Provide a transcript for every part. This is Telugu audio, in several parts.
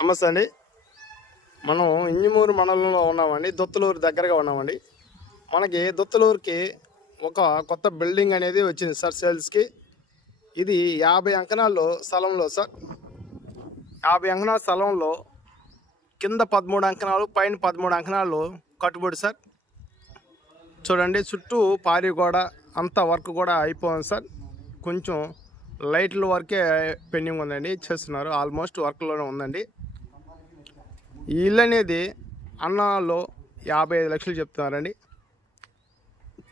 నమస్తే అండి. మనం ఇంజమూరు మండలంలో ఉన్నామండి. దుత్తలూరు దగ్గరగా ఉన్నామండి. మనకి దుత్తలూరుకి ఒక కొత్త బిల్డింగ్ అనేది వచ్చింది సార్ సేల్స్కి. ఇది 50 అంకణాల్లో స్థలంలో సార్. 50 అంకణాల స్థలంలో కింద 13 అంకణాలు, పైన 13 అంకణాలు కట్టుబడి సార్. చూడండి, చుట్టూ పారి గోడ అంతా వర్క్ కూడా అయిపోయింది సార్. కొంచెం లైట్ల వర్కే పెండింగ్ ఉందండి, చేస్తున్నారు. ఆల్మోస్ట్ వర్క్లోనే ఉందండి. ఈ ఇల్లు అనేది అన్నాలో 55 లక్షలు చెప్తున్నారండి.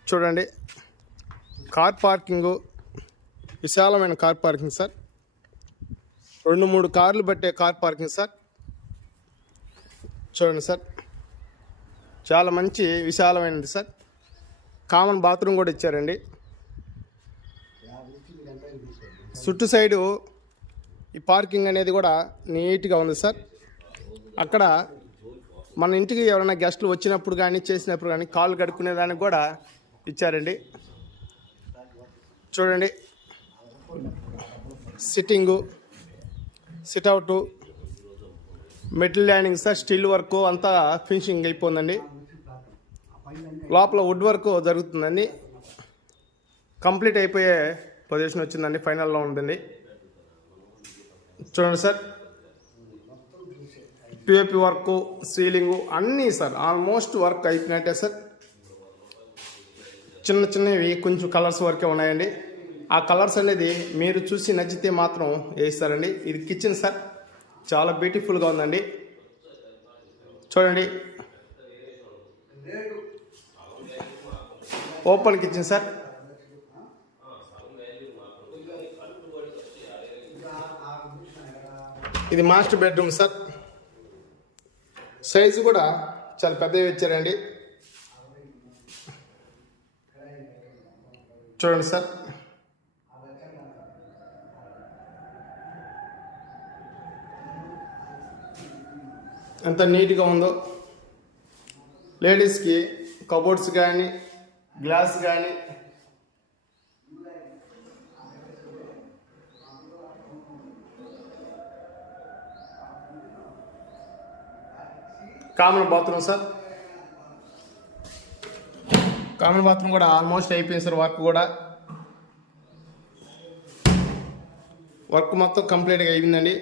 చూడండి, కార్ పార్కింగు, విశాలమైన కార్ పార్కింగ్ సార్. 2-3 కార్లు పట్టే కార్ పార్కింగ్ సార్. చూడండి సార్, చాలా మంచి విశాలమైనది సార్. కామన్ బాత్రూమ్ కూడా ఇచ్చారండి. చుట్టూ సైడు ఈ పార్కింగ్ అనేది కూడా నీట్గా ఉంది సార్. అక్కడ మన ఇంటికి ఎవరైనా గెస్టులు వచ్చినప్పుడు కానీ చేసినప్పుడు కానీ కాళ్ళు కడుక్కునేదానికి కూడా ఇచ్చారండి. చూడండి, sitting, sit out, metal landing sir. Steel work అంతా ఫినిషింగ్ అయిపోయిందండి. లోపల వుడ్ వర్క్ జరుగుతుందండి. కంప్లీట్ అయిపోయే పొజిషన్ వచ్చిందండి, ఫైనల్లో ఉందండి. చూడండి సార్, పిఓపి వర్క్, సీలింగు అన్నీ సార్ ఆల్మోస్ట్ వర్క్ అయిపోయినట్టే సార్. చిన్న చిన్నవి కొంచెం కలర్స్ వరకే ఉన్నాయండి. ఆ కలర్స్ అనేది మీరు చూసి నచ్చితే మాత్రం వేస్తారండి. ఇది కిచెన్ సార్, చాలా బ్యూటిఫుల్గా ఉందండి. చూడండి, ఓపెన్ కిచెన్ సార్. ఇది మాస్టర్ బెడ్రూమ్ సార్. సైజు కూడా చాలా పెద్దగా ఇచ్చారండి. చూడండి సార్, ఎంత నీట్గా ఉందో. లేడీస్కి కబోర్డ్స్ కానీ గ్లాస్ కానీ common bathroom sir. Common bathroom కూడా ఆల్మోస్ట్ అయిపోయింది సార్. వర్క్ మొత్తం కంప్లీట్గా అయిపోయిందండి.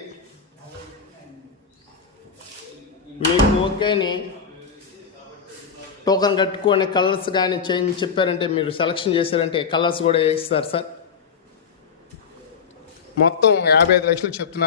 మీకు ఓకేని టోకన్ కట్టుకొని కలర్స్ కానీ చేంజ్ చెప్పారంటే, మీరు సెలక్షన్ చేశారంటే కలర్స్ కూడా వేస్తారు సార్. మొత్తం 55 లక్షలు చెప్తున్నారు.